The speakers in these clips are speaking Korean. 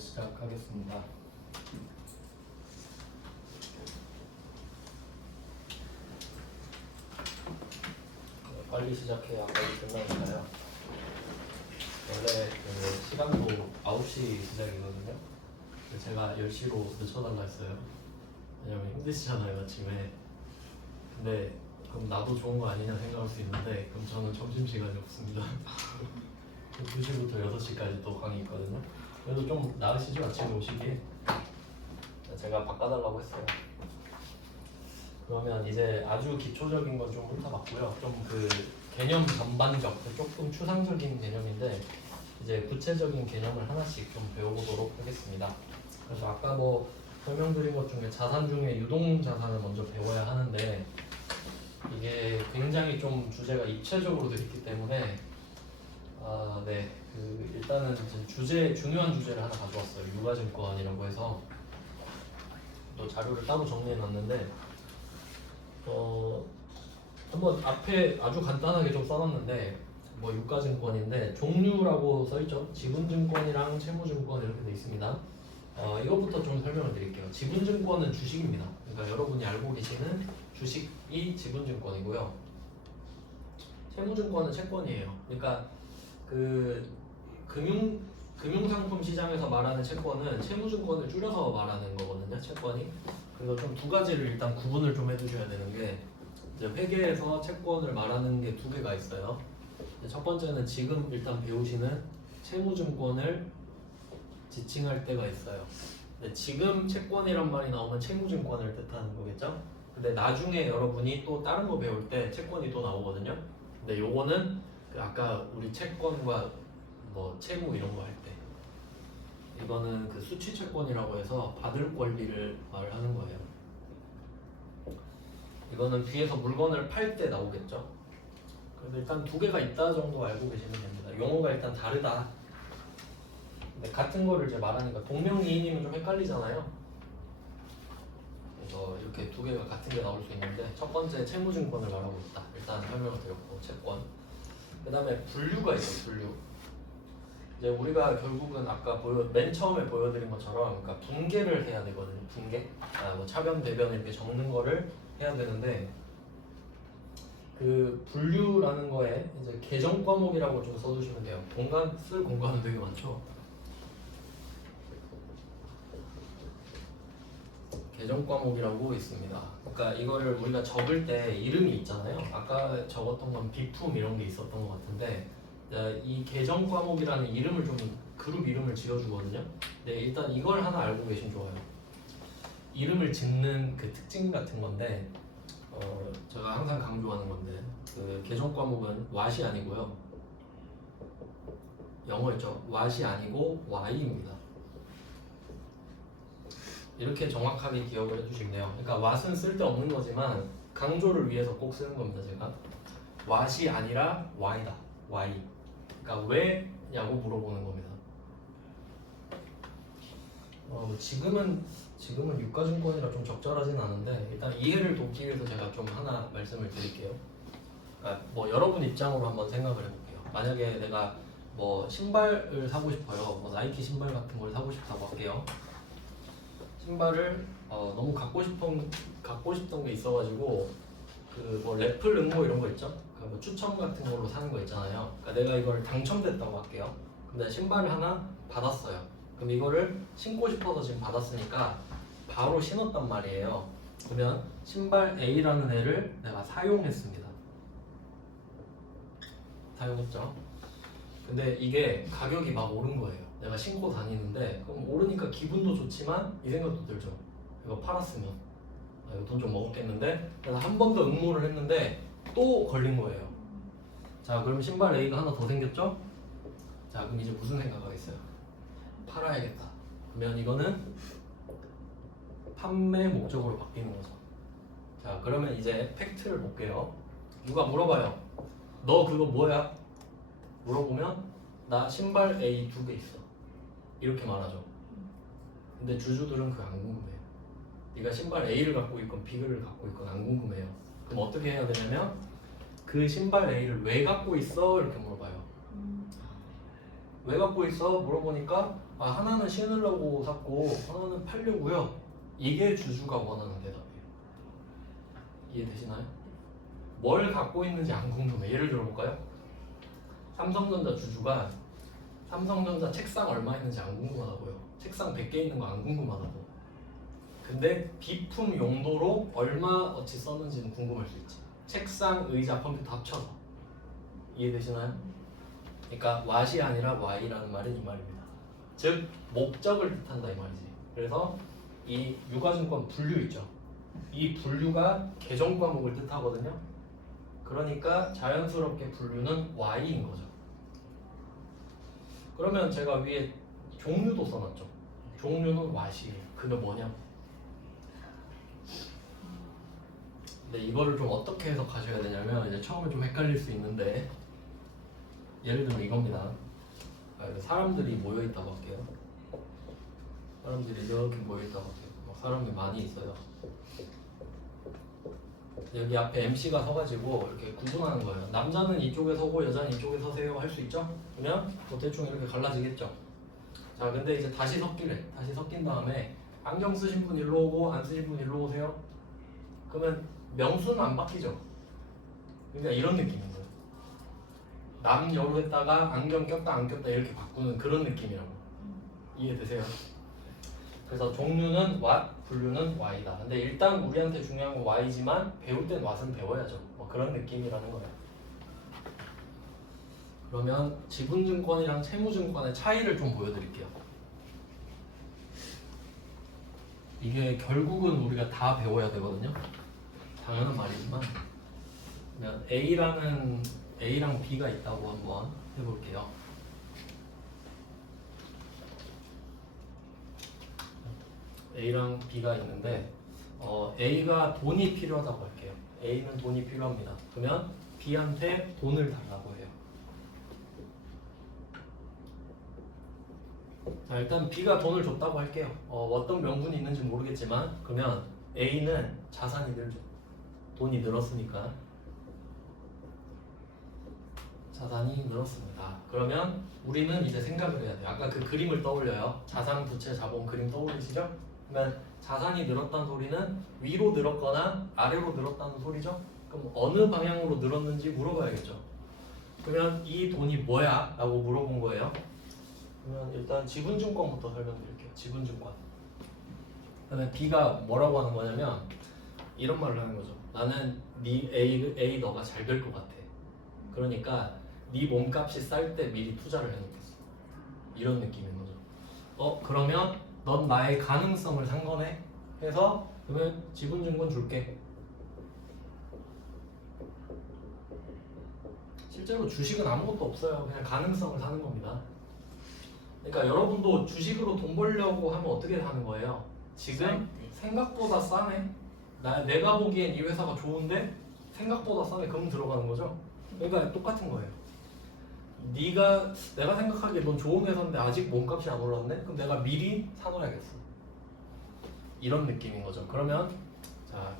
시작하겠습니다. 빨리 시작해야 빨리 끝나니까요. 원래 그 시간도 9시 시작이거든요. 근데 제가 10시로 늦춰달라 했어요. 왜냐면 힘드시잖아요, 아침에. 근데 그럼 나도 좋은 거 아니냐 생각할 수 있는데 그럼 저는 점심시간이 없습니다. 2시부터 6시까지 또 강의 있거든요. 그래도 좀 나으시죠? 아침에 오시기에. 제가 바꿔달라고 했어요. 그러면 이제 아주 기초적인 건 좀 훑어봤고요. 좀 그 개념 전반적, 조금 추상적인 개념인데 이제 구체적인 개념을 하나씩 좀 배워보도록 하겠습니다. 그래서 아까 뭐 설명드린 것 중에 자산 중에 유동 자산을 먼저 배워야 하는데 이게 굉장히 좀 주제가 입체적으로 되어 있기 때문에 그 일단은 이제 중요한 주제를 하나 가져왔어요. 유가증권이라고 해서 또 자료를 따로 정리해놨는데 한번 앞에 아주 간단하게 좀 써놨는데 뭐 유가증권인데 종류라고 써있죠. 지분증권이랑 채무증권 이렇게 돼 있습니다. 이것부터 좀 설명을 드릴게요. 지분증권은 주식입니다. 그러니까 여러분이 알고 계시는 주식이 지분증권이고요. 채무증권은 채권이에요. 그러니까 그 금융상품 시장에서 말하는 채권은 채무증권을 줄여서 말하는 거거든요. 채권이. 그래서 좀 두 가지를 일단 구분을 좀 해두셔야 되는 게 이제 회계에서 채권을 말하는 게 두 개가 있어요. 첫 번째는 지금 일단 배우시는 채무증권을 지칭할 때가 있어요. 근데 지금 채권이란 말이 나오면 채무증권을 뜻하는 거겠죠? 근데 나중에 여러분이 또 다른 거 배울 때 채권이 또 나오거든요. 근데 요거는 그 아까 우리 채권과 뭐 채무 이런 거 할 때 이거는 그 수취채권이라고 해서 받을 권리를 말하는 거예요. 이거는 뒤에서 물건을 팔 때 나오겠죠. 그래서 일단 두 개가 있다 정도 알고 계시면 됩니다. 용어가 일단 다르다. 근데 같은 거를 이제 말하니까 동명이인이면 좀 헷갈리잖아요. 그래서 이렇게 두 개가 같은 게 나올 수 있는데 첫 번째 채무증권을 말하고 있다. 일단 설명을 드렸고 채권. 그 다음에 분류가 있어요. 분류. 이제 우리가 결국은 아까 맨 처음에 보여드린 것처럼 그러니까 분계를 해야 되거든요. 분계. 뭐 차변, 대변 이렇게 적는 거를 해야 되는데 그 분류라는 거에 이제 계정 과목이라고 좀 써주시면 돼요. 쓸 공간은 되게 많죠. 계정 과목이라고 있습니다. 그러니까 이거를 우리가 적을 때 이름이 있잖아요. 아까 적었던 건 비품 이런 게 있었던 것 같은데 이 계정 과목이라는 이름을 좀 그룹 이름을 지어주거든요. 네, 일단 이걸 하나 알고 계시면 좋아요. 이름을 짓는 그 특징 같은 건데 제가 항상 강조하는 건데 그 계정 과목은 what이 아니고요. 영어 있죠. what이 아니고 why입니다. 이렇게 정확하게 기억을 해주시면 돼요. 그러니까 what은 쓸데없는 거지만 강조를 위해서 꼭 쓰는 겁니다. 제가 what이 아니라 why다. why. 그러니까 왜냐고 물어보는 겁니다. 지금은 유가증권이라 좀 적절하진 않은데 일단 이해를 돕기 위해서 제가 좀 하나 말씀을 드릴게요. 그러니까 뭐 여러분 입장으로 한번 생각을 해볼게요. 만약에 내가 뭐 신발을 사고 싶어요. 뭐 나이키 신발 같은 걸 사고 싶다고 할게요. 신발을 너무 갖고 싶던 게 있어가지고 그 뭐 래플 응모 이런 거 있죠? 그 뭐 추첨 같은 걸로 사는 거 있잖아요. 그러니까 내가 이걸 당첨됐다고 할게요. 근데 신발을 하나 받았어요. 그럼 이거를 신고 싶어서 지금 받았으니까 바로 신었단 말이에요. 그러면 신발 A라는 애를 내가 사용했습니다. 사용했죠? 근데 이게 가격이 막 오른 거예요. 내가 신고 다니는데 그럼 오르니까 기분도 좋지만 이 생각도 들죠. 이거 팔았으면 이거 돈 좀 먹었겠는데 그래서 한 번 더 응모를 했는데 또 걸린 거예요. 자, 그럼 신발 A가 하나 더 생겼죠? 자, 그럼 이제 무슨 생각하겠어요? 팔아야겠다. 그러면 이거는 판매 목적으로 바뀌는 거죠. 자, 그러면 이제 팩트를 볼게요. 누가 물어봐요. 너 그거 뭐야? 물어보면 나 신발 A 2개 있어. 이렇게 말하죠. 근데 주주들은 그거 안 궁금해요. 네가 신발 A를 갖고 있건 B를 갖고 있건 안 궁금해요. 그럼 어떻게 해야 되냐면 그 신발 A를 왜 갖고 있어? 이렇게 물어봐요. 왜 갖고 있어? 물어보니까 하나는 신으려고 샀고 하나는 팔려고요. 이게 주주가 원하는 대답이에요. 이해되시나요? 뭘 갖고 있는지 안 궁금해. 예를 들어볼까요? 삼성전자 주주가 삼성전자 책상 얼마 있는지 안 궁금하다고요. 책상 100개 있는 거 안 궁금하다고. 근데 비품 용도로 얼마어치 썼는지는 궁금할 수 있지. 책상, 의자, 컴퓨터 합쳐서. 이해되시나요? 그러니까 what이 아니라 why라는 말은 이 말입니다. 즉 목적을 뜻한다 이 말이지. 그래서 이 유가증권 분류 있죠. 이 분류가 계정 과목을 뜻하거든요. 그러니까 자연스럽게 분류는 Y인 거죠. 그러면 제가 위에 종류도 써놨죠. 종류는 Y이에요. 그게 뭐냐고. 근데 이거를 좀 어떻게 해석하셔야 되냐면 이제 처음에 좀 헷갈릴 수 있는데 예를 들면 이겁니다. 사람들이 모여있다고 할게요. 사람들이 이렇게 모여있다고 할게요. 사람이 많이 있어요. 여기 앞에 MC가 서가지고 이렇게 구분하는 거예요. 남자는 이쪽에 서고 여자는 이쪽에 서세요 할 수 있죠? 그러면 뭐 대충 이렇게 갈라지겠죠? 자, 근데 이제 다시 섞이래. 다시 섞인 다음에 안경 쓰신 분 일로 오고 안 쓰신 분 일로 오세요. 그러면 명수는 안 바뀌죠? 그러니까 이런 느낌인 거예요. 남여로 했다가 안경 꼈다 안 꼈다 이렇게 바꾸는 그런 느낌이라고. 이해되세요? 그래서 종류는 what, 분류는 y다. 근데 일단 우리한테 중요한 건 y지만 배울 땐 what은 배워야죠. 뭐 그런 느낌이라는 거예요. 그러면 지분증권이랑 채무증권의 차이를 좀 보여드릴게요. 이게 결국은 우리가 다 배워야 되거든요. 당연한 말이지만 그러면 A랑 B가 있다고 한번 해볼게요. A랑 B가 있는데 A가 돈이 필요하다고 할게요. A는 돈이 필요합니다. 그러면 B한테 돈을 달라고 해요. 자, 일단 B가 돈을 줬다고 할게요. 어떤 명분이 있는지 모르겠지만 그러면 A는 자산이 늘죠. 돈이 늘었으니까 자산이 늘었습니다. 그러면 우리는 이제 생각을 해야 돼요. 아까 그 그림을 떠올려요. 자산, 부채, 자본 그림 떠올리시죠? 그러면 자산이 늘었다는 소리는 위로 늘었거나 아래로 늘었다는 소리죠? 그럼 어느 방향으로 늘었는지 물어봐야겠죠? 그러면 이 돈이 뭐야? 라고 물어본 거예요. 그러면 일단 지분증권부터 설명드릴게요. 지분증권. 그다음에 B가 뭐라고 하는 거냐면 이런 말을 하는 거죠. 나는 네 A 너가 잘 될 것 같아. 그러니까 네 몸값이 쌀 때 미리 투자를 해놓겠어. 이런 느낌인 거죠. 그러면 넌 나의 가능성을 산 거네? 해서 그러면 지분증권 줄게. 실제로 주식은 아무것도 없어요. 그냥 가능성을 사는 겁니다. 그러니까 여러분도 주식으로 돈 벌려고 하면 어떻게 하는 거예요? 지금 생각보다 싸네? 내가 보기엔 이 회사가 좋은데 생각보다 싸네? 그럼 들어가는 거죠? 그러니까 똑같은 거예요. 내가 생각하기에 넌 좋은 회사인데 아직 몸값이 안 올랐네? 그럼 내가 미리 사놓아야겠어. 이런 느낌인 거죠. 그러면 자,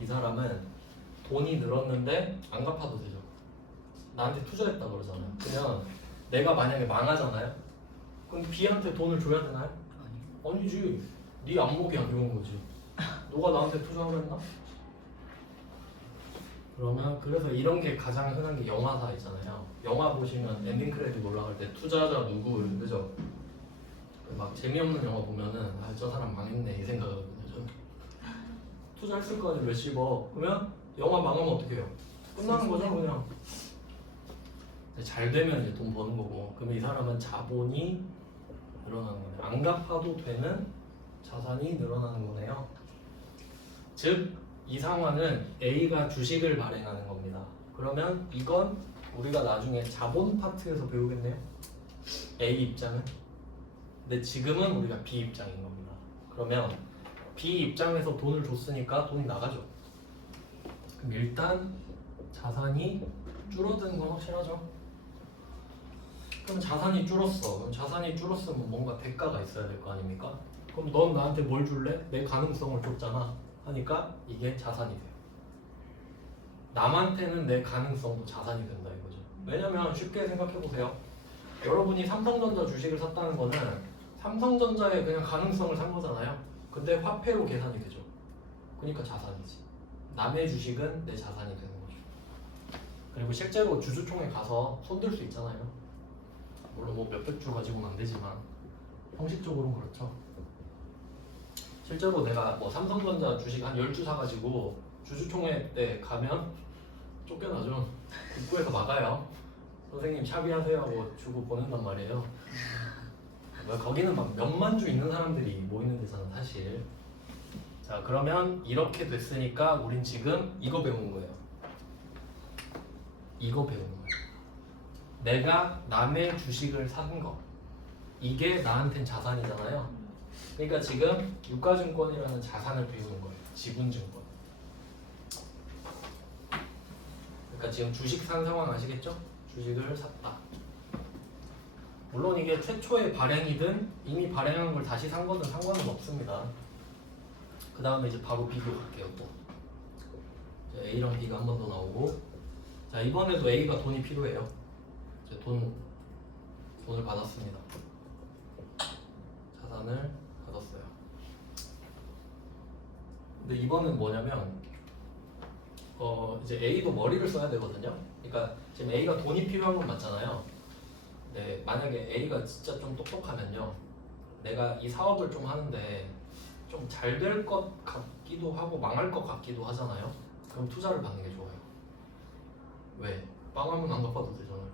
이 사람은 돈이 늘었는데 안 갚아도 되죠. 나한테 투자했다 그러잖아요. 그러면 내가 만약에 망하잖아요. 그럼 B한테 돈을 줘야 되나요? 아니지. 네 안목이 안 좋은 거지. 너가 나한테 투자하려 했나? 그러면 그래서 이런 게 가장 흔한 게 영화사 있잖아요. 영화 보시면 엔딩 크레딧 올라갈 때 투자자 누구 이런 그죠? 막 재미없는 영화 보면은 저 사람 망했네 이 생각하거든요. 저는 투자했을 거 아니에요 몇십억. 그러면 영화 망하면 어떻게 해요? 끝나는 거죠 그냥. 잘 되면 이제 돈 버는 거고. 그러면 이 사람은 자본이 늘어나는 거네요. 안 갚아도 되는 자산이 늘어나는 거네요. 즉 이 상황은 A가 주식을 발행하는 겁니다. 그러면 이건 우리가 나중에 자본 파트에서 배우겠네요. A 입장은. 근데 지금은 우리가 B 입장인 겁니다. 그러면 B 입장에서 돈을 줬으니까 돈이 나가죠. 그럼 일단 자산이 줄어드는 건 확실하죠. 그럼 자산이 줄었어. 그럼 자산이 줄었으면 뭔가 대가가 있어야 될 거 아닙니까? 그럼 넌 나한테 뭘 줄래? 내 가능성을 줬잖아. 하니까 이게 자산이 돼요. 남한테는 내 가능성도 자산이 된다 이거죠. 왜냐면 쉽게 생각해 보세요. 여러분이 삼성전자 주식을 샀다는 거는 삼성전자의 그냥 가능성을 산 거잖아요. 근데 화폐로 계산이 되죠. 그러니까 자산이지. 남의 주식은 내 자산이 되는 거죠. 그리고 실제로 주주총회 가서 손들 수 있잖아요. 물론 뭐 몇백 주 가지고는 안 되지만 형식적으로는 그렇죠. 실제로 내가 뭐 삼성전자 주식 한 10주 사가지고 주주총회 때 가면 쫓겨나죠. 입구에서 막아요. 선생님 샵이하세요 하고 주고 보낸단 말이에요. 거기는 막 몇만 주 있는 사람들이 모이는 데잖아 사실. 자 그러면 이렇게 됐으니까 우린 지금 이거 배우는 거예요. 이거 배우는 거예요. 내가 남의 주식을 산 거, 이게 나한텐 자산이잖아요. 그러니까 지금 유가증권이라는 자산을 배우는 거예요. 지분증권. 그러니까 지금 주식 산 상황 아시겠죠? 주식을 샀다. 물론 이게 최초의 발행이든 이미 발행한 걸 다시 산 거든 상관은 없습니다. 그 다음에 이제 바로 비교할게요. 또 A랑 B가 한 번 더 나오고, 자 이번에도 A가 돈이 필요해요. 이제 돈을 받았습니다. 자산을 받았어요. 근데 이번엔 뭐냐면 이제 A도 머리를 써야 되거든요. 그러니까 지금 A가 돈이 필요한 건 맞잖아요. 네, 만약에 A가 진짜 좀 똑똑하면요, 내가 이 사업을 좀 하는데 좀 잘 될 것 같기도 하고 망할 것 같기도 하잖아요. 그럼 투자를 받는 게 좋아요. 왜? 빵하면 안 갚아도 되잖아요.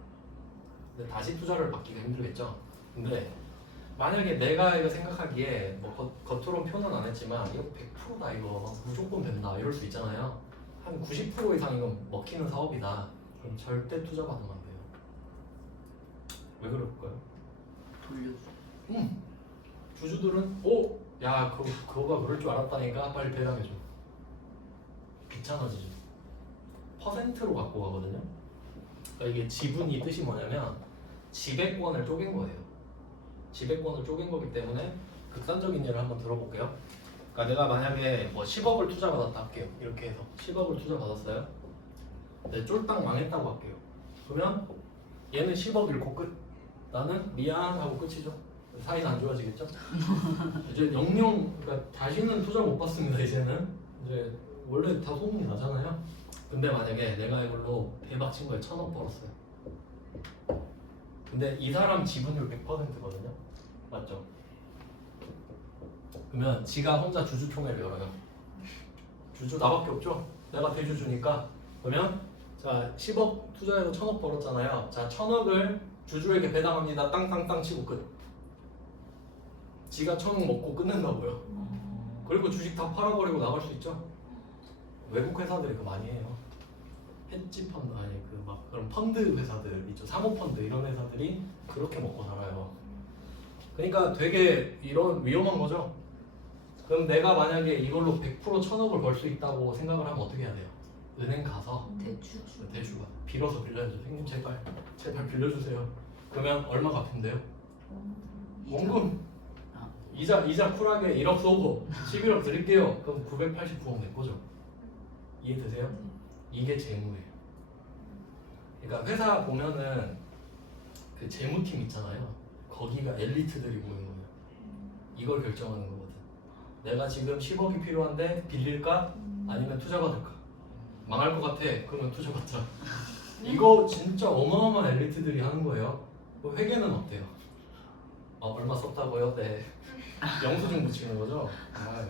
근데 다시 투자를 받기가 힘들겠죠. 근데 만약에 내가 이거 생각하기에 뭐 겉으로는 표는 안 했지만 이거 100%다 이거 무조건 된다 이럴 수 있잖아요. 한 90% 이상 이건 먹히는 사업이다. 그럼 절대 투자 받으면 안 돼요. 왜 그럴까요? 돌려줘. 주주들은 야 그거가 그럴 줄 알았다니까 빨리 배당해줘. 귀찮아지죠. 퍼센트로 갖고 가거든요. 그러니까 이게 지분이 뜻이 뭐냐면 지배권을 쪼갠 거예요. 지배권을 쪼갠 거기 때문에 극단적인 예를 한번 들어볼게요. 그러니까 내가 만약에 뭐 10억을 투자 받았다 할게요. 이렇게 해서 10억을 투자 받았어요. 근데 쫄딱 망했다고 할게요. 그러면 얘는 10억 잃고 끝. 나는 미안하고 끝이죠. 사이는 안 좋아지겠죠? 이제 영영 그러니까 다시는 투자 못 받습니다. 이제는 이제 원래 다 소문이 나잖아요. 근데 만약에 내가 이걸로 대박 친 거에 1,000억 벌었어요. 근데 이 사람 지분율 100%거든요. 맞죠? 그러면 지가 혼자 주주총회를 열어요. 주주 나밖에 없죠? 내가 대주주니까. 그러면 자 10억 투자해서 1,000억 벌었잖아요. 자 1,000억을 주주에게 배당합니다. 땅땅땅 치고 끝. 지가 1,000억 먹고 끝낸다고요. 그리고 주식 다 팔아버리고 나갈 수 있죠. 외국 회사들이 그거 많이 해요. 헤지 펀드 아니 그 막 그런 펀드 회사들 있죠. 사모펀드 이런 회사들이 그렇게 먹고 살아요. 그러니까 되게 이런 위험한 거죠. 그럼 내가 만약에 이걸로 100% 1,000억을 벌 수 있다고 생각을 하면 어떻게 해야 돼요? 은행 가서 대주가 빌어서 빌려야죠. 형님 제발 빌려주세요. 그러면 얼마 갚은대요? 원금 이자 쿨하게 1억 쏘고 11억 드릴게요. 그럼 989억 낼 거죠. 이해되세요? 이게 재무예요. 그러니까 회사 보면은 그 재무팀 있잖아요. 거기가 엘리트들이 모인 거예요. 이걸 결정하는 거거든. 내가 지금 10억이 필요한데 빌릴까? 아니면 투자 받을까? 망할 것 같아. 그러면 투자 받자. 이거 진짜 어마어마한 엘리트들이 하는 거예요. 회계는 어때요? 얼마 썼다고요? 네. 영수증 붙이는 거죠?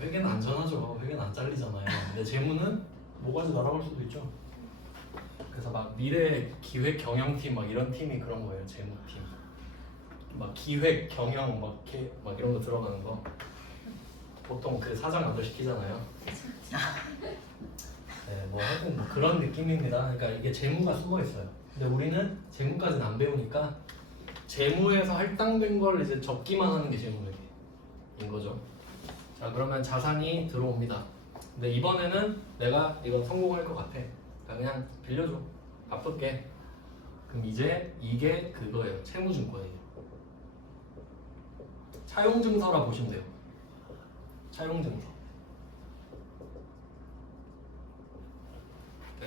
회계는 안전하죠. 회계는 안 잘리잖아요. 근데 재무는 뭐가지 날아갈 수도 있죠. 그래서 막 미래 기획 경영팀 막 이런 팀이 그런 거예요. 재무팀. 막 기획 경영 막 이런 거 들어가는 거. 보통 그 사장 아들 시키잖아요. 네, 뭐 하여튼 뭐 그런 느낌입니다. 그러니까 이게 재무가 숨어 있어요. 근데 우리는 재무까지는 안 배우니까 재무에서 할당된 걸 이제 적기만 하는 게 재무인 거죠. 자 그러면 자산이 들어옵니다. 근데 이번에는 내가 이건 성공할 것 같아. 그냥 빌려줘. 갚을게. 그럼 이제 이게 그거예요. 채무증권이에요. 차용증서라 보시면 돼요. 차용증서.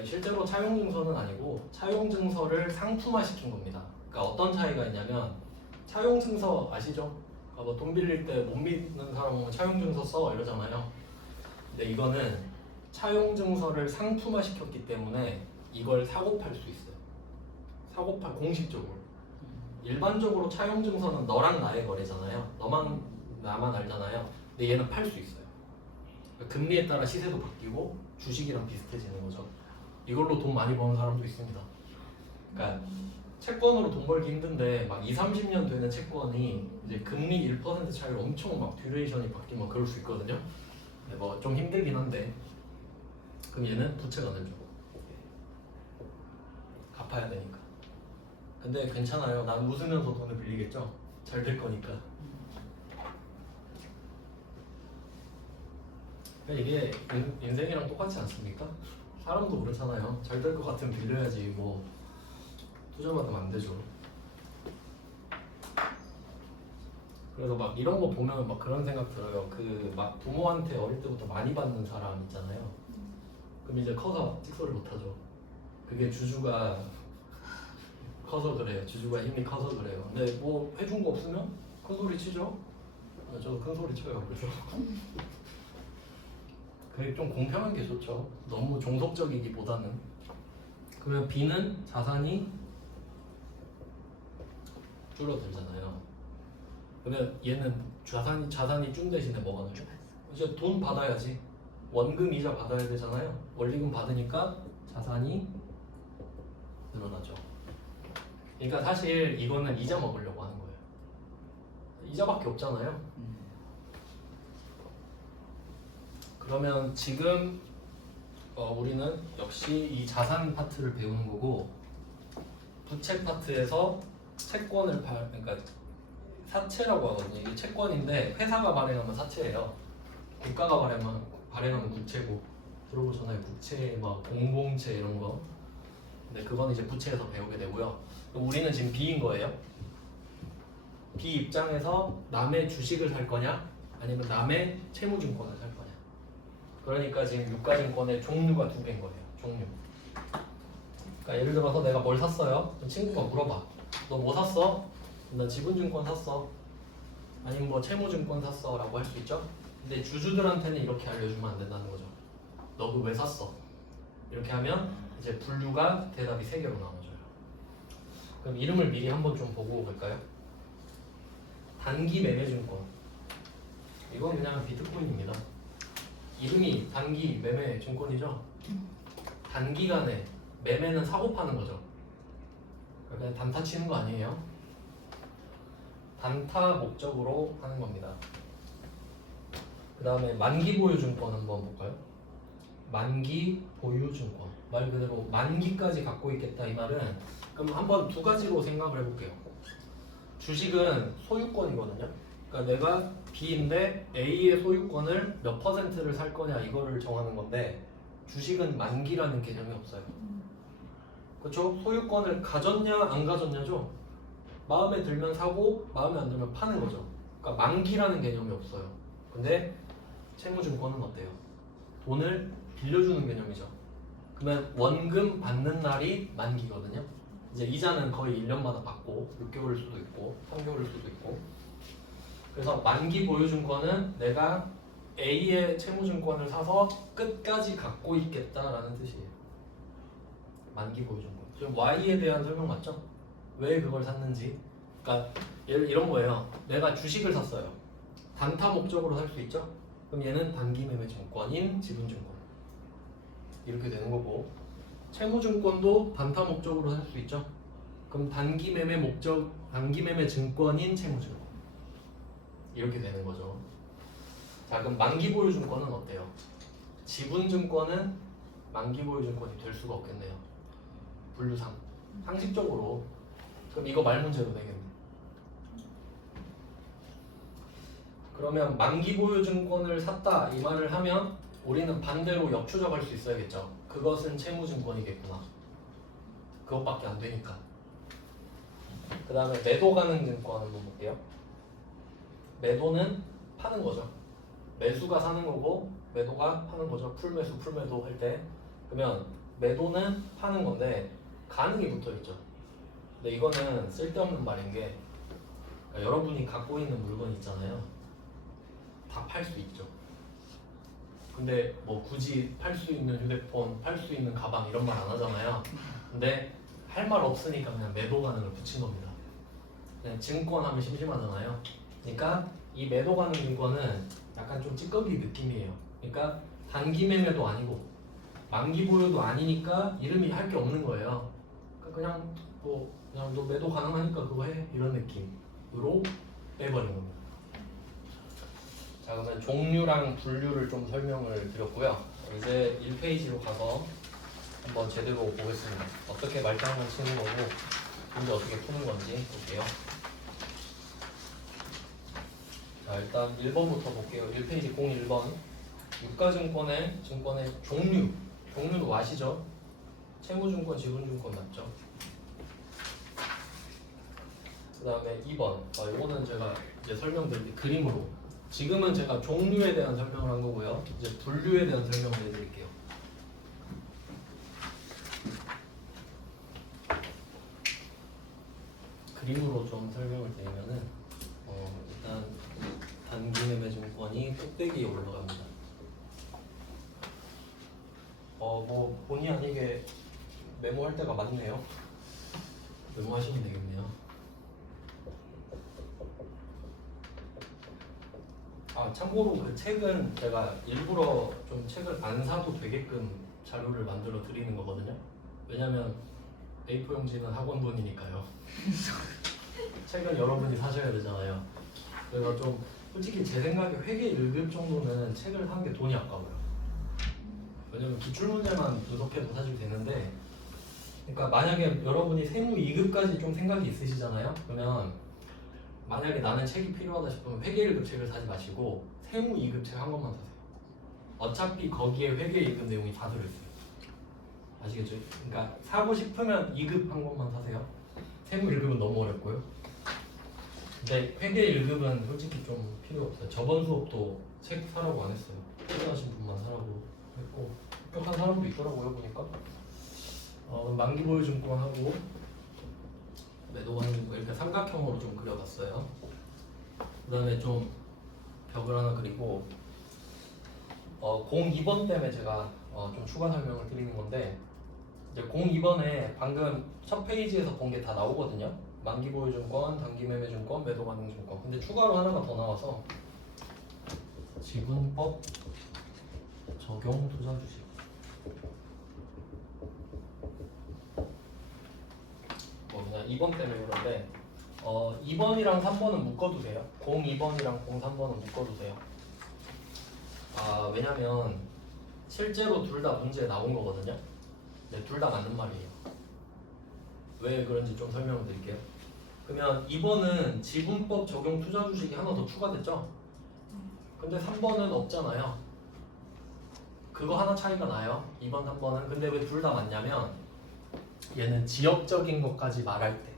실제로 차용증서는 아니고 차용증서를 상품화시킨 겁니다. 그러니까 어떤 차이가 있냐면 차용 증서 아시죠? 뭐 돈 빌릴 때 못 믿는 사람 보면 차용 증서 써 이러잖아요. 근데 이거는 차용 증서를 상품화 시켰기 때문에 이걸 사고 팔 수 있어요. 사고 팔 공식적으로. 일반적으로 차용 증서는 너랑 나의 거래잖아요. 너만 나만 알잖아요. 근데 얘는 팔 수 있어요. 금리에 따라 시세도 바뀌고 주식이랑 비슷해지는 거죠. 이걸로 돈 많이 버는 사람도 있습니다. 그러니까 채권으로 돈 벌기 힘든데 막 2, 30년 되는 채권이 이제 금리 1% 차이로 엄청 막 듀레이션이 바뀌면 그럴 수 있거든요. 뭐 좀 힘들긴 한데 그럼 얘는 부채가 늘죠. 갚아야 되니까. 근데 괜찮아요. 난 웃으면서 돈을 빌리겠죠. 잘 될 거니까. 그러니까 이게 인생이랑 똑같지 않습니까? 사람도 그렇잖아요. 잘 될 것 같으면 빌려야지 뭐 투자 받으면 안 되죠. 그래서 막 이런 거 보면 막 그런 생각 들어요. 그 막 부모한테 어릴 때부터 많이 받는 사람 있잖아요. 그럼 이제 커서 찍소리 못 하죠. 그게 주주가 커서 그래요. 주주가 힘이 커서 그래요. 근데 뭐 해준 거 없으면 큰 소리 치죠. 저도 큰 소리 쳐요. 그래서 그게 좀 공평한 게 좋죠. 너무 종속적이기보다는. 그러면 B는 자산이 줄어들잖아요. 그러면 얘는 자산이 준 대신에 뭐가 나요? 이제 돈 받아야지. 원금 이자 받아야 되잖아요. 원리금 받으니까 자산이 늘어나죠. 그러니까 사실 이거는 이자 먹으려고 하는 거예요. 이자밖에 없잖아요. 그러면 지금 우리는 역시 이 자산 파트를 배우는 거고 부채 파트에서 채권을 그러니까 사채라고 하거든요. 이게 채권인데 회사가 발행하면 사채예요. 국가가 발행하면 국채고 들어보셨나요? 국채, 막 공공채 이런 거. 근데 그건 이제 부채에서 배우게 되고요. 그럼 우리는 지금 B인 거예요. B 입장에서 남의 주식을 살 거냐, 아니면 남의 채무증권을 살 거냐. 그러니까 지금 유가증권의 종류가 두 개인 거예요. 종류. 그러니까 예를 들어서 내가 뭘 샀어요. 그럼 친구가 물어봐. 너 뭐 샀어? 나 지분증권 샀어. 아니면 뭐 채무증권 샀어 라고 할 수 있죠. 근데 주주들한테는 이렇게 알려주면 안 된다는 거죠. 너 그거 왜 샀어? 이렇게 하면 이제 분류가 대답이 3개로 나눠져요. 그럼 이름을 미리 한번 좀 보고 볼까요? 단기 매매증권. 이건 그냥 비트코인입니다. 이름이 단기 매매증권이죠. 단기간에 매매는 사고 파는 거죠. 그냥 단타 치는 거 아니에요. 단타 목적으로 하는 겁니다. 그 다음에 만기 보유증권 한번 볼까요? 만기 보유증권. 말 그대로 만기까지 갖고 있겠다 이 말은 그럼 한번 두 가지로 생각을 해볼게요. 주식은 소유권이거든요. 그러니까 내가 B인데 A의 소유권을 몇 %를 살 거냐 이거를 정하는 건데 주식은 만기라는 개념이 없어요. 그렇죠? 소유권을 가졌냐 안 가졌냐죠. 마음에 들면 사고 마음에 안 들면 파는 거죠. 그러니까 만기라는 개념이 없어요. 근데 채무증권은 어때요? 돈을 빌려주는 개념이죠. 그러면 원금 받는 날이 만기거든요. 이제 이자는 거의 1년마다 받고 6개월일 수도 있고 3개월일 수도 있고. 그래서 만기 보유증권은 내가 A의 채무증권을 사서 끝까지 갖고 있겠다라는 뜻이에요. 만기 보유증권. 지금 Y에 대한 설명 맞죠? 왜 그걸 샀는지. 그러니까 이런 거예요. 내가 주식을 샀어요. 단타 목적으로 살 수 있죠? 그럼 얘는 단기 매매 증권인 지분증권. 이렇게 되는 거고, 채무증권도 단타 목적으로 살 수 있죠? 그럼 단기 매매 증권인 채무증권. 이렇게 되는 거죠. 자, 그럼 만기 보유증권은 어때요? 지분증권은 만기 보유증권이 될 수가 없겠네요. 분류상. 상식적으로. 그럼 이거 말 문제로 되겠네. 그러면 만기 보유증권을 샀다 이 말을 하면 우리는 반대로 역추적할 수 있어야겠죠. 그것은 채무증권이겠구나. 그것밖에 안 되니까. 그 다음에 매도 가능 증권 한번 볼게요. 매도는 파는 거죠. 매수가 사는 거고 매도가 파는 거죠. 풀매수 풀매도 할 때. 그러면 매도는 파는 건데 가능이 붙어 있죠. 근데 이거는 쓸데없는 말인 게 그러니까 여러분이 갖고 있는 물건 있잖아요. 다 팔 수 있죠. 근데 뭐 굳이 팔 수 있는 휴대폰, 팔 수 있는 가방 이런 말 안 하잖아요. 근데 할 말 없으니까 그냥 매도 가능을 붙인 겁니다. 그냥 증권 하면 심심하잖아요. 그러니까 이 매도 가능 증권은 약간 좀 찌꺼기 느낌이에요. 그러니까 단기 매매도 아니고 만기 보유도 아니니까 이름이 할 게 없는 거예요. 그러니까 그냥 너 매도 가능하니까 그거 해 이런 느낌으로 빼버린 겁니다. 자 그러면 종류랑 분류를 좀 설명을 드렸고요. 이제 1페이지로 가서 한번 제대로 보겠습니다. 어떻게 말장난 치는 거고 문제 어떻게 푸는 건지 볼게요. 자 일단 1번부터 볼게요. 1페이지 01번 유가증권의 증권의 종류도 아시죠? 채무증권, 지분증권 맞죠? 그 다음에 2번 이거는 제가 이제 설명드릴 때 그림으로 지금은 제가 종류에 대한 설명을 한 거고요. 이제 분류에 대한 설명을 해드릴게요. 그림으로 좀 설명을 드리면은 일단 단기 매매 증권이 꼭대기에 올라갑니다. 뭐 본의 아니게 메모할 때가 많네요. 메모하시면 되겠네요. 참고로 그 책은 제가 일부러 좀 책을 안 사도 되게끔 자료를 만들어 드리는 거거든요. 왜냐면 A4 용지는 학원 돈이니까요. 책은 여러분이 사셔야 되잖아요. 그래서 좀 솔직히 제 생각에 회계 1급 정도는 책을 사는 게 돈이 아까워요. 왜냐면 기출문제만 분석해도 사실 되는데, 그러니까 만약에 여러분이 세무 2급까지 좀 생각이 있으시잖아요. 그러면 만약에 나는 책이 필요하다 싶으면 회계 1급 책을 사지 마시고 세무 2급 책 한 권만 사세요. 어차피 거기에 회계 1급 내용이 다 들어있어요. 아시겠죠? 그러니까 사고 싶으면 2급 한 권만 사세요. 세무 1급은 너무 어렵고요. 근데 회계 1급은 솔직히 좀 필요 없어요. 저번 수업도 책 사라고 안 했어요. 필요하신 분만 사라고 했고 합격한 사람도 있더라고요 보니까. 만기보유증권하고 매도하는 거 이렇게 삼각형으로 좀 그려봤어요. 그 다음에 좀 벽을 하나 그리고 02번 때문에 제가 좀 추가 설명을 드리는 건데 이제 02번에 방금 첫 페이지에서 본 게 다 나오거든요. 만기보유증권, 단기매매증권, 매도가능증권. 근데 추가로 하나가 더 나와서 지분법 적용 투자주식. 그냥 2번 때문에 그런데 2번이랑 3번은 묶어도 돼요. 02번이랑 03번은 묶어도 돼요. 왜냐면 실제로 둘 다 문제에 나온 거거든요. 네, 둘 다 맞는 말이에요. 왜 그런지 좀 설명을 드릴게요. 그러면 2번은 지분법 적용 투자주식이 하나 더 추가됐죠? 근데 3번은 없잖아요. 그거 하나 차이가 나요. 2번, 3번은. 근데 왜 둘 다 맞냐면 얘는 지역적인 것까지 말할 때,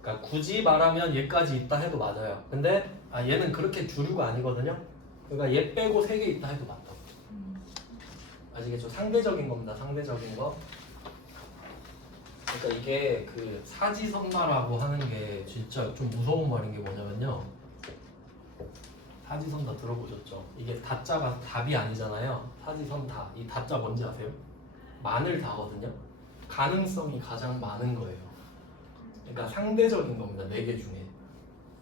그러니까 굳이 말하면 얘까지 있다 해도 맞아요. 근데 얘는 그렇게 주류가 아니거든요. 그러니까 얘 빼고 3개 있다 해도 맞다고. 아시겠죠? 상대적인 겁니다. 상대적인 거. 그러니까 이게 그 사지선다라고 하는 게 진짜 좀 무서운 말인 게 뭐냐면요. 사지선다 들어보셨죠? 이게 다자가 답이 아니잖아요. 사지선다. 이 다자 뭔지 아세요? 많을 다거든요. 가능성이 가장 많은 거예요. 그러니까 상대적인 겁니다. 4개 중에.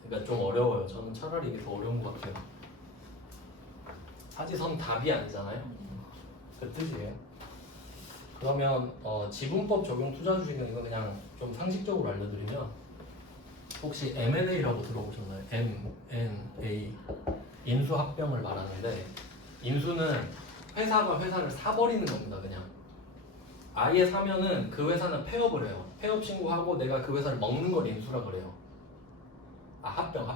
그러니까 좀 어려워요. 저는 차라리 이게 더 어려운 것 같아요. 사지선 답이 아니잖아요. 그 뜻이에요. 그러면 지분법 적용 투자주식은 이거 그냥 좀 상식적으로 알려드리면 혹시 M&A라고 들어보셨나요? M&A 인수합병을 말하는데 인수는 회사가 회사를 사버리는 겁니다. 그냥 아예 사면은 그 회사는 폐업을 해요. 폐업 신고하고 내가 그 회사를 먹는 걸 인수라 그래요. 합병.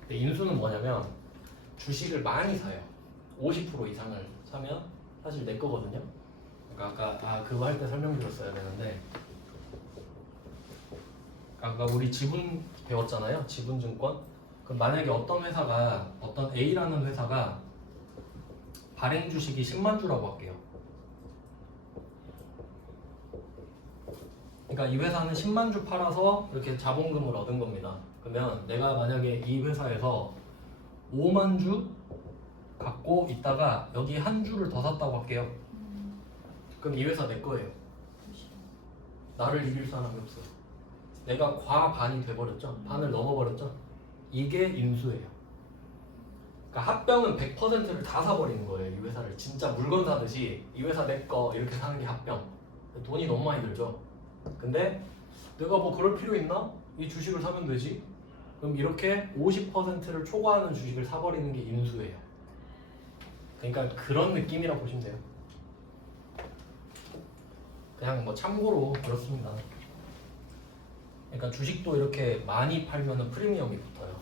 근데 인수는 뭐냐면 주식을 많이 사요. 50% 이상을 사면 사실 내 거거든요. 그러니까 아까 그거 할 때 설명드렸어야 되는데 아까 우리 지분 배웠잖아요. 지분증권. 그럼 만약에 어떤 A라는 회사가 발행 주식이 10만 주라고 할게요. 그러니까 이 회사는 10만 주 팔아서 이렇게 자본금을 얻은 겁니다. 그러면 내가 만약에 이 회사에서 5만 주 갖고 있다가 여기 한 주를 더 샀다고 할게요. 그럼 이 회사 내 거예요. 나를 이길 사람이 없어요. 내가 과반이 돼버렸죠. 반을 넘어버렸죠. 이게 인수예요. 그러니까 합병은 100%를 다 사버리는 거예요. 이 회사를 진짜 물건 사듯이 이 회사 내 거 이렇게 사는 게 합병. 돈이 너무 많이 들죠. 근데 내가 뭐 그럴 필요 있나? 이 주식을 사면 되지. 그럼 이렇게 50%를 초과하는 주식을 사버리는 게 인수예요. 그러니까 그런 느낌이라 보시면 돼요. 그냥 뭐 참고로 그렇습니다. 그러니까 주식도 이렇게 많이 팔면은 프리미엄이 붙어요.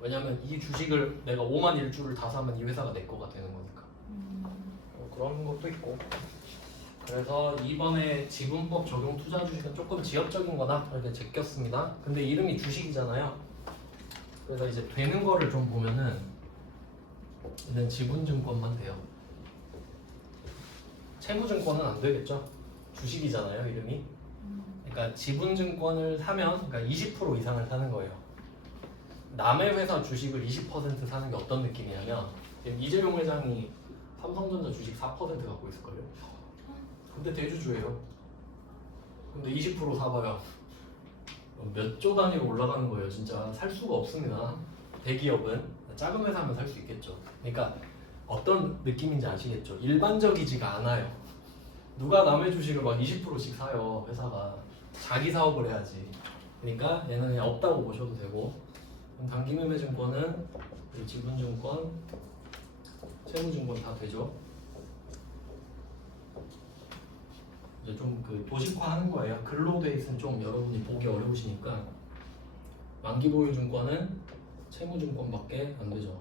왜냐면 이 주식을 내가 5만 일주를 다 사면 이 회사가 내 거가 되는 거니까. 그런 것도 있고. 그래서 이번에 지분법 적용 투자 주식은 조금 지역적인 거다 이렇게 제꼈습니다. 근데 이름이 주식이잖아요. 그래서 이제 되는 거를 좀 보면은 얘는 지분증권만 돼요. 채무증권은 안 되겠죠? 주식이잖아요, 이름이. 그러니까 지분증권을 사면 그러니까 20% 이상을 사는 거예요. 남의 회사 주식을 20% 사는 게 어떤 느낌이냐면 이재용 회장이 삼성전자 주식 4% 갖고 있을걸요? 근데 대주주예요. 근데 20% 사봐요. 몇 조 단위로 올라가는 거예요. 진짜 살 수가 없습니다. 대기업은 작은 회사면 살 수 있겠죠. 그러니까 어떤 느낌인지 아시겠죠? 일반적이지가 않아요. 누가 남의 주식을 막 20%씩 사요. 회사가 자기 사업을 해야지. 그러니까 얘는 그냥 없다고 보셔도 되고. 단기매매증권은 지분증권, 채무증권 다 되죠. 이제 좀 그 도식화하는 거예요. 글로 돼 있으면 좀 여러분이 보기 어려우시니까 만기보유증권은 채무증권밖에 안 되죠.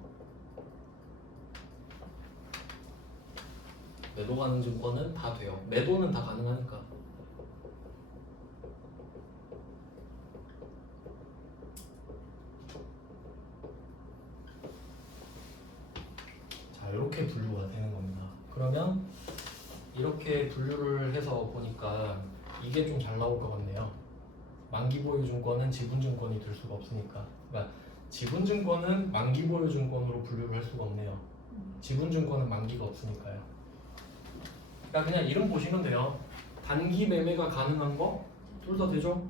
매도 가능 증권은 다 돼요. 매도는 다 가능하니까. 자, 이렇게 분류가 되는 겁니다. 그러면 이렇게 분류를 해서 보니까 이게 좀 잘 나올 것 같네요. 만기보유증권은 지분증권이 될 수가 없으니까. 그러니까 지분증권은 만기보유증권으로 분류를 할 수가 없네요. 지분증권은 만기가 없으니까요. 그러니까 그냥 이름 보시면 돼요. 단기 매매가 가능한 거 둘 다 되죠.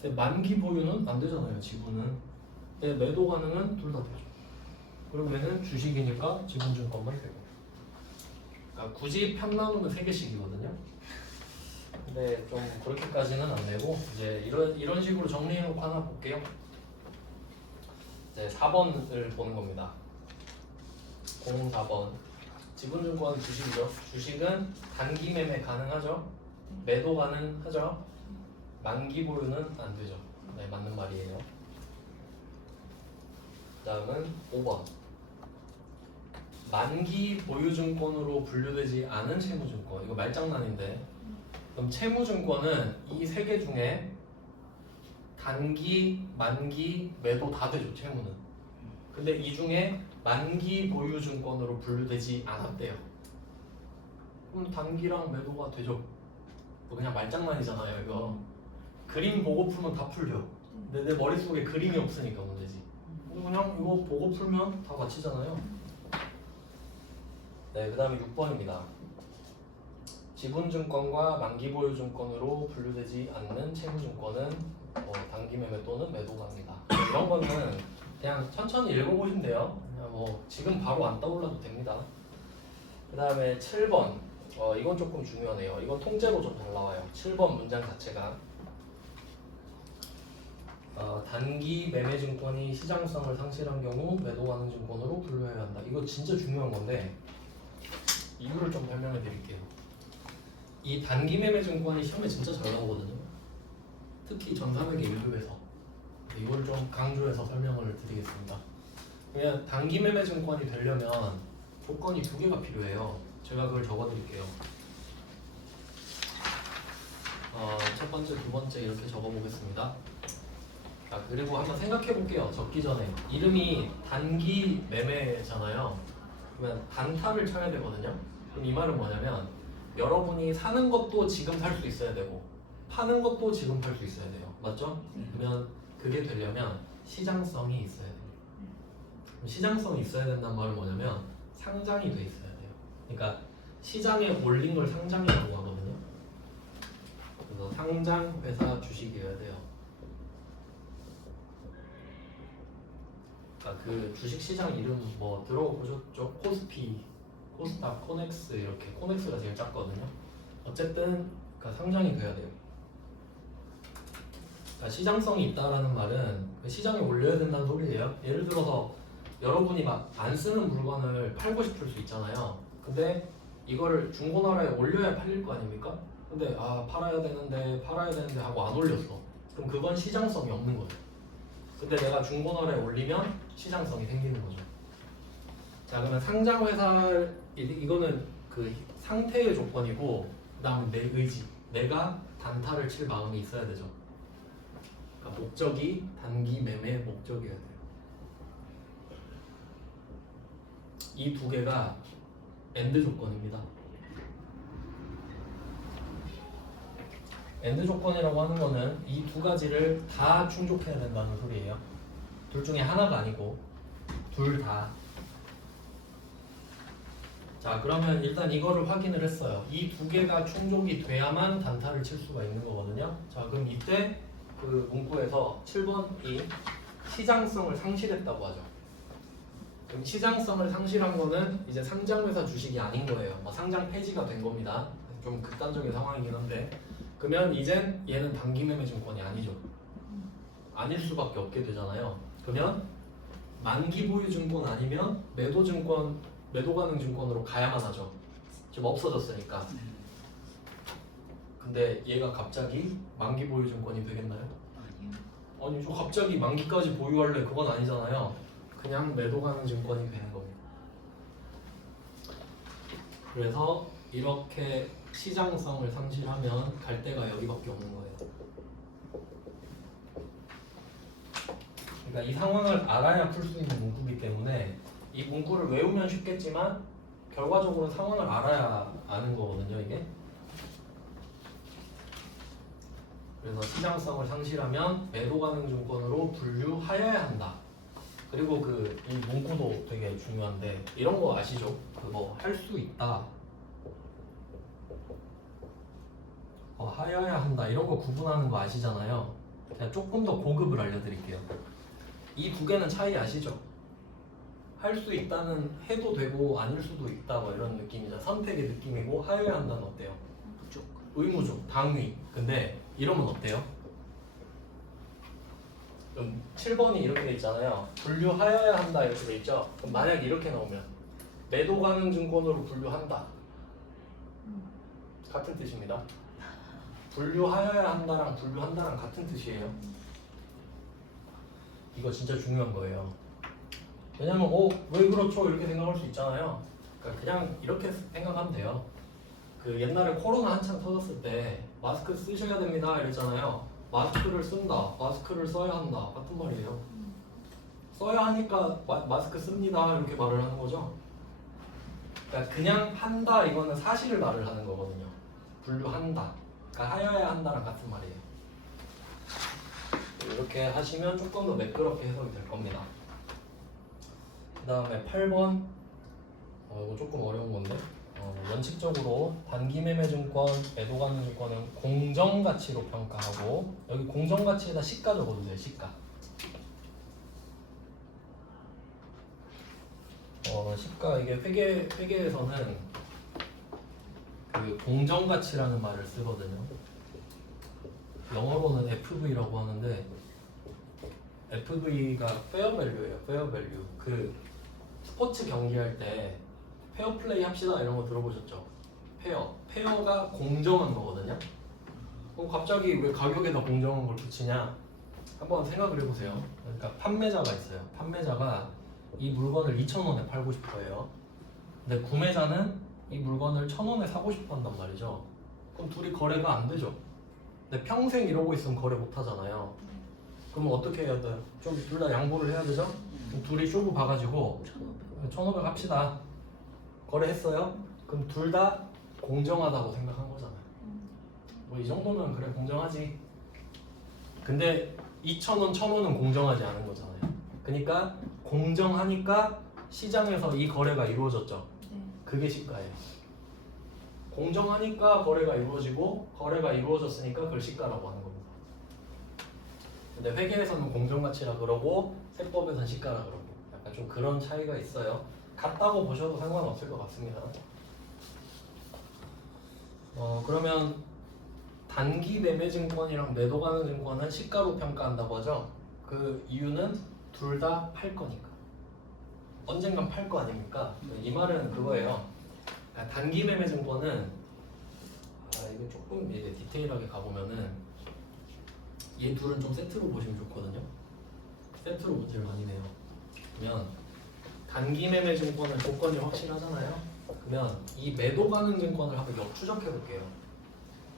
근데 만기 보유는 안 되잖아요. 지분은. 근데 매도 가능은 둘 다 되죠. 그럼 얘는 주식이니까 지분증권만 되고. 그러니까 굳이 편 나누면 3개씩이거든요. 근데 좀 그렇게까지는 안 되고 이제 이런 식으로 정리해놓고 하나 볼게요. 이제 4번을 보는 겁니다. 04번. 지분증권 주식이죠. 주식은 단기 매매 가능하죠. 매도 가능하죠. 만기 보유는 안 되죠. 네, 맞는 말이에요. 다음은 5번. 만기 보유증권으로 분류되지 않은 채무증권. 이거 말장난인데. 그럼 채무증권은 이 3개 중에 단기, 만기, 매도 다 되죠. 채무는. 근데 이 중에 만기 보유증권으로 분류되지 않았대요. 그럼 단기랑 매도가 되죠. 뭐 그냥 말장난이잖아요. 이거 그림 보고 풀면 다 풀려. 근데 내 머릿속에 그림이 없으니까 문제지. 그냥 이거 보고 풀면 다 맞히잖아요. 네, 그 다음에 6번입니다. 지분증권과 만기보유증권으로 분류되지 않는 채무증권은 단기매매 또는 매도가 합니다. 이런 거는 그냥 천천히 읽어보시면 돼요. 그냥 뭐 지금 바로 안 떠올라도 됩니다. 그 다음에 7번. 이건 조금 중요하네요. 이건 통째로 좀 잘 나와요. 7번 문장 자체가 단기 매매 증권이 시장성을 상실한 경우 매도하는 증권으로 분류해야 한다. 이거 진짜 중요한 건데 이유를 좀 설명해 드릴게요. 이 단기 매매 증권이 시험에 진짜 잘 나오거든요. 특히 전300의 1급에서 이걸 좀 강조해서 설명을 드리겠습니다. 그냥 단기 매매 증권이 되려면 조건이 2개가 필요해요. 제가 그걸 적어 드릴게요. 첫 번째, 두 번째 이렇게 적어 보겠습니다. 그리고 한번 생각해 볼게요. 적기 전에 이름이 단기 매매잖아요. 그러면 단타를 쳐야 되거든요. 그럼 이 말은 뭐냐면 여러분이 사는 것도 지금 살 수 있어야 되고 파는 것도 지금 팔 수 있어야 돼요. 맞죠? 그러면 그게 되려면 시장성이 있어야 돼요. 시장성이 있어야 된다는 말은 뭐냐면 상장이 돼 있어야 돼요. 그러니까 시장에 올린 걸 상장이라고 하거든요. 그래서 상장 회사 주식이어야 돼요. 그러니까 그 주식 시장 이름 뭐 들어보셨죠? 코스피, 코스닥, 코넥스 이렇게 코넥스가 제일 작거든요. 어쨌든 그러니까 상장이 돼야 돼요. 그러니까 시장성이 있다라는 말은 그 시장에 올려야 된다는 소리예요. 예를 들어서 여러분이 막 안 쓰는 물건을 팔고 싶을 수 있잖아요. 근데 이거를 중고나라에 올려야 팔릴 거 아닙니까? 근데 아 팔아야 되는데 하고 안 올렸어. 그럼 그건 시장성이 없는 거죠. 근데 내가 중고나라에 올리면 시장성이 생기는 거죠. 자 그러면 상장 회사 이거는 그 상태의 조건이고 그다음에 내 의지, 내가 단타를 칠 마음이 있어야 되죠. 그러니까 목적이 단기 매매 목적이어야 돼요. 이 두 개가 엔드 조건입니다. 엔드 조건이라고 하는 거는 이 두 가지를 다 충족해야 된다는 소리예요. 둘 중에 하나가 아니고 둘 다. 자 그러면 일단 이거를 확인을 했어요. 이 두 개가 충족이 돼야만 단타를 칠 수가 있는 거거든요. 자 그럼 이때 그 문구에서 7번이 시장성을 상실했다고 하죠. 그럼 시장성을 상실한 거는 이제 상장회사 주식이 아닌 거예요. 뭐 상장 폐지가 된 겁니다. 좀 극단적인 상황이긴 한데 그러면 이젠 얘는 단기 매매 증권이 아니죠. 아닐 수밖에 없게 되잖아요. 그러면 만기 보유 증권 아니면 매도 증권, 매도 가능 증권으로 가야만 하죠. 지금 없어졌으니까. 근데 얘가 갑자기 만기 보유 증권이 되겠나요? 아니요. 아니 저 갑자기 만기까지 보유할래 그건 아니잖아요. 그냥 매도 가능 증권이 되는 겁니다. 그래서 이렇게 시장성을 상실하면 갈 데가 여기밖에 없는 거예요. 그러니까 이 상황을 알아야 풀 수 있는 문구이기 때문에 이 문구를 외우면 쉽겠지만 결과적으로 상황을 알아야 아는 거거든요, 이게. 그래서 시장성을 상실하면 매도 가능 증권으로 분류하여야 한다. 그리고 그 이 문구도 되게 중요한데 이런 거 아시죠? 그 뭐 할 수 있다, 하여야 한다 이런 거 구분하는 거 아시잖아요. 제가 조금 더 고급을 알려드릴게요. 이 두 개는 차이 아시죠? 할 수 있다는 해도 되고 아닐 수도 있다 뭐 이런 느낌이죠. 선택의 느낌이고 하여야 한다는 어때요? 무조건. 의무죠, 당위. 근데 이러면 어때요? 그럼 7번이 이렇게 돼 있잖아요. 분류하여야 한다 이렇게 돼 있죠. 그럼 만약 이렇게 나오면 매도 가능 증권으로 분류한다 같은 뜻입니다. 분류하여야 한다랑 분류한다랑 같은 뜻이에요. 이거 진짜 중요한 거예요. 왜냐면 왜 그렇죠 이렇게 생각할 수 있잖아요. 그러니까 그냥 이렇게 생각하면 돼요. 그 옛날에 코로나 한창 터졌을 때 마스크 쓰셔야 됩니다 이랬잖아요. 마스크를 쓴다, 마스크를 써야 한다 같은 말이에요. 써야 하니까 마스크 씁니다 이렇게 말을 하는 거죠. 그러니까 그냥 한다 이거는 사실을 말을 하는 거거든요. 분류한다, 그러니까 하여야 한다랑 같은 말이에요. 이렇게 하시면 조금 더 매끄럽게 해석이 될 겁니다. 그 다음에 8번 이거 조금 어려운 건데 원칙적으로 단기 매매 증권, 매도 가능 증권은 공정 가치로 평가하고 여기 공정 가치에다 시가 적어주세요. 시가. 시가 이게 회계에서는 그 공정 가치라는 말을 쓰거든요. 영어로는 FV라고 하는데 FV가 fair value예요. fair value. 그 스포츠 경기할 때 페어 플레이 합시다 이런 거 들어보셨죠? 페어가 공정한 거거든요. 그럼 갑자기 왜 가격에다 공정한 걸 붙이냐? 한번 생각을 해보세요. 그러니까 판매자가 있어요. 판매자가 이 물건을 2,000원에 팔고 싶어해요. 근데 구매자는 이 물건을 1,000원에 사고 싶어 한단 말이죠. 그럼 둘이 거래가 안 되죠. 근데 평생 이러고 있으면 거래 못 하잖아요. 그러면 어떻게 해야 돼요? 좀 둘 다 양보를 해야 되죠? 그럼 둘이 쇼부 봐가지고 1,500 합시다. 거래했어요? 그럼 둘 다 공정하다고 생각한 거잖아요. 뭐 이 정도면 그래 공정하지. 근데 2,000원, 1,000원은 공정하지 않은 거잖아요. 그러니까 공정하니까 시장에서 이 거래가 이루어졌죠. 네. 그게 시가예요. 공정하니까 거래가 이루어지고 거래가 이루어졌으니까 그걸 시가라고 하는 겁니다. 근데 회계에서는 공정가치라 그러고 세법에서는 시가라 그러고 약간 좀 그런 차이가 있어요. 같다고 보셔도 상관없을 것 같습니다. 그러면 단기 매매 증권이랑 매도 가능 증권은 시가로 평가한다고 하죠. 그 이유는 둘 다 팔 거니까. 언젠간 팔 거 아닙니까? 이 말은 그거예요. 단기 매매 증권은 이거 조금 이제 디테일하게 가보면은 얘 둘은 좀 세트로 보시면 좋거든요. 세트로 문제를 많이 내요. 그러면 단기 매매 증권은 조건이 확실하잖아요. 그러면 이 매도 가능 증권을 한번 역추적해 볼게요.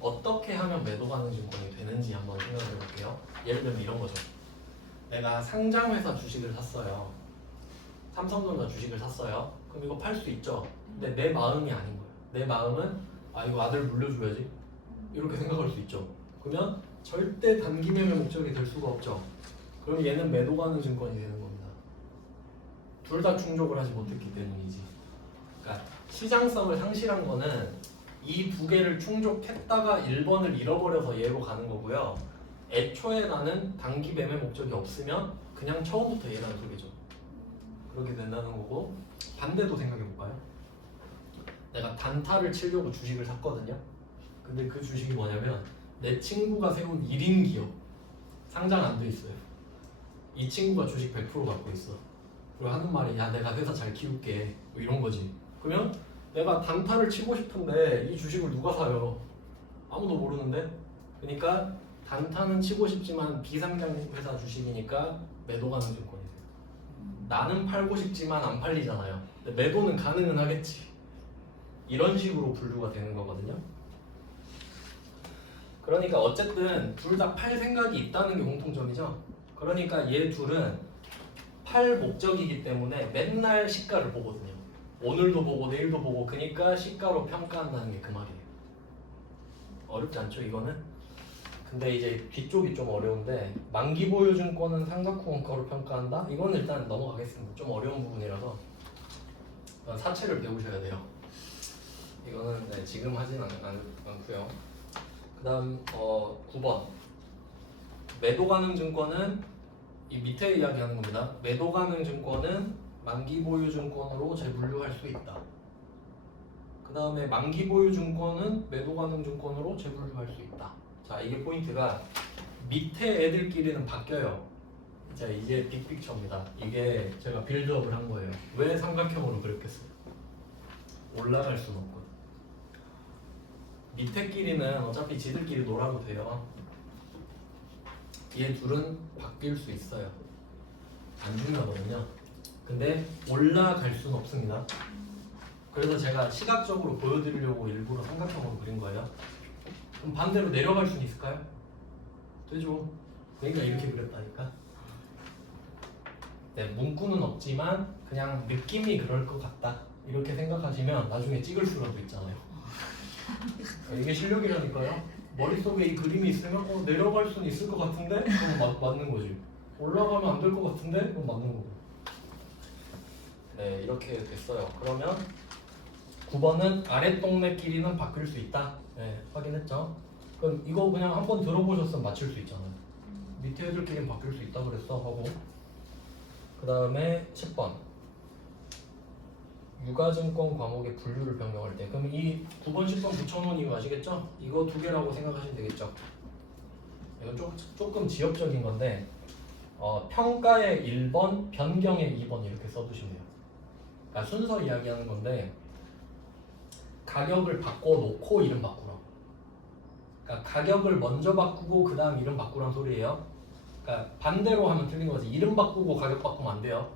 어떻게 하면 매도 가능 증권이 되는지 한번 생각해 볼게요. 예를 들면 이런 거죠. 내가 상장회사 주식을 샀어요. 삼성전자 주식을 샀어요. 그럼 이거 팔 수 있죠. 근데 내 마음이 아닌 거예요. 내 마음은 이거 아들 물려줘야지 이렇게 생각할 수 있죠. 그러면 절대 단기 매매 목적이 될 수가 없죠. 그럼 얘는 매도 가능 증권이 되는 겁니다. 둘 다 충족을 하지 못했기 때문이지. 그러니까 시장성을 상실한 거는 이 두 개를 충족했다가 1번을 잃어버려서 얘로 가는 거고요. 애초에 나는 단기 매매 목적이 없으면 그냥 처음부터 얘라는 소리죠. 그렇게 된다는 거고, 반대도 생각해 볼까요? 내가 단타를 치려고 주식을 샀거든요. 근데 그 주식이 뭐냐면 내 친구가 세운 1인 기업, 상장 안 돼 있어요. 이 친구가 주식 100% 갖고 있어. 그리고 하는 말이 야 내가 회사 잘 키울게 뭐 이런 거지. 그러면 내가 단타를 치고 싶은데 이 주식을 누가 사요? 아무도 모르는데. 그러니까 단타는 치고 싶지만 비상장 회사 주식이니까 매도 가능 증권이 돼요. 나는 팔고 싶지만 안 팔리잖아요. 근데 매도는 가능은 하겠지. 이런 식으로 분류가 되는 거거든요. 그러니까 어쨌든 둘 다 팔 생각이 있다는 게 공통점이죠. 그러니까 얘 둘은 팔 목적이기 때문에 맨날 시가를 보거든요. 오늘도 보고 내일도 보고. 그러니까 시가로 평가한다는 게 그 말이에요. 어렵지 않죠 이거는? 근데 이제 뒤쪽이 좀 어려운데, 만기 보유 증권은 상각 후 원가로 평가한다? 이건 일단 넘어가겠습니다. 좀 어려운 부분이라서 사채를 배우셔야 돼요. 이거는 네, 지금 하진 않고요. 그 다음 9번 매도 가능 증권은 이 밑에 이야기하는 겁니다. 매도 가능 증권은 만기 보유 증권으로 재분류할 수 있다. 그 다음에 만기 보유 증권은 매도 가능 증권으로 재분류할 수 있다. 자, 이게 포인트가 밑에 애들끼리는 바뀌어요. 자, 이제 빅픽처입니다. 이게 제가 빌드업을 한 거예요. 왜 삼각형으로 그렸겠어요? 올라갈 수는 없거든. 밑에 끼리는 어차피 지들끼리 놀아도 돼요. 얘 둘은 바뀔 수 있어요. 안 중요하거든요. 근데 올라갈 수는 없습니다. 그래서 제가 시각적으로 보여드리려고 일부러 삼각형으로 그린 거예요. 그럼 반대로 내려갈 수는 있을까요? 되죠. 그러니까 이렇게 그렸다니까. 네, 문구는 없지만 그냥 느낌이 그럴 것 같다 이렇게 생각하시면 나중에 찍을 수라도 있잖아요. 이게 실력이라니까요. 머릿속에 이 그림이 있으면 내려갈 수는 있을 것 같은데? 그럼 맞는 거지. 올라가면 안 될 것 같은데? 그럼 맞는 거고. 네, 이렇게 됐어요. 그러면 9번은 아랫동네끼리는 바뀔 수 있다. 네, 확인했죠? 그럼 이거 그냥 한번 들어보셨으면 맞출 수 있잖아요. 밑에 애들끼리는 바뀔 수 있다 그랬어 하고. 그 다음에 10번 유가증권 과목의 분류를 변경할 때, 그럼 이 9번 10번 붙여놓은 이유 아시겠죠? 이거 두 개라고 생각하시면 되겠죠? 이건 조금 지엽적인 건데 평가의 1번, 변경의 2번 이렇게 써두시면 돼요. 그러니까 순서 이야기하는 건데 가격을 바꿔놓고 이름 바꾸라고. 그러니까 가격을 먼저 바꾸고 그 다음 이름 바꾸란 소리예요. 그러니까 반대로 하면 틀린 거지. 이름 바꾸고 가격 바꾸면 안 돼요.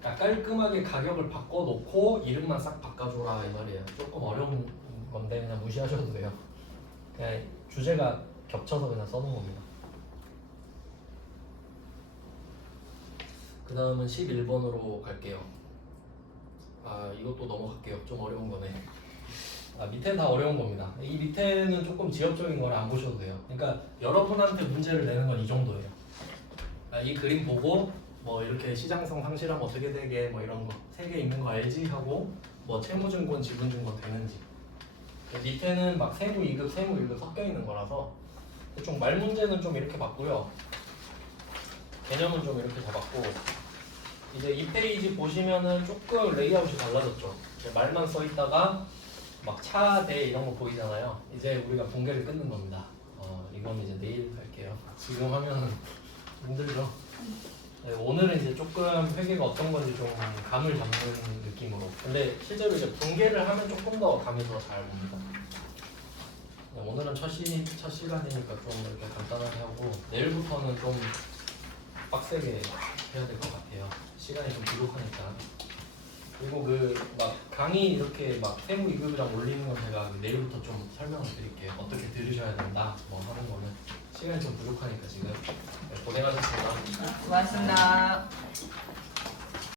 그러니까 깔끔하게 가격을 바꿔놓고 이름만 싹 바꿔줘라 이 말이에요. 조금 어려운 건데 그냥 무시하셔도 돼요. 그냥 주제가 겹쳐서 그냥 써놓은 겁니다. 그 다음은 11번으로 갈게요. 이것도 넘어갈게요. 좀 어려운 거네. 밑에 다 어려운 겁니다. 이 밑에는 조금 지엽적인 걸 안 보셔도 돼요. 그러니까 여러분한테 문제를 내는 건 이 정도예요. 이 그림 보고 뭐 이렇게 시장성 상실하면 어떻게 되게 뭐 이런 거 3개 있는 거 알지? 하고 뭐 채무증권, 지분증권 되는지. 밑에는 막 세무 2급, 세무 1급 섞여 있는 거라서 좀 말 문제는 좀 이렇게 봤고요. 개념은 좀 이렇게 잡았고 이제 이 페이지 보시면은 조금 레이아웃이 달라졌죠. 이제 말만 써 있다가 막 차, 대 이런 거 보이잖아요. 이제 우리가 공개를 끊는 겁니다. 이건 이제 내일 할게요. 지금 하면은 힘들죠. 네, 오늘은 이제 조금 회계가 어떤 건지 좀 감을 잡는 느낌으로. 근데 실제로 이제 분개를 하면 조금 더 감이 더 잘 옵니다. 네, 오늘은 첫 시간이니까 좀 이렇게 간단하게 하고 내일부터는 좀 빡세게 해야 될 것 같아요. 시간이 좀 부족하니까. 그리고 그 막 강의 이렇게 막 세무 2급이랑 올리는 건 제가 내일부터 좀 설명을 드릴게요. 어떻게 들으셔야 된다 뭐 하는 거는 시간이 좀 부족하니까 지금. 네, 고생하셨습니다. 고맙습니다.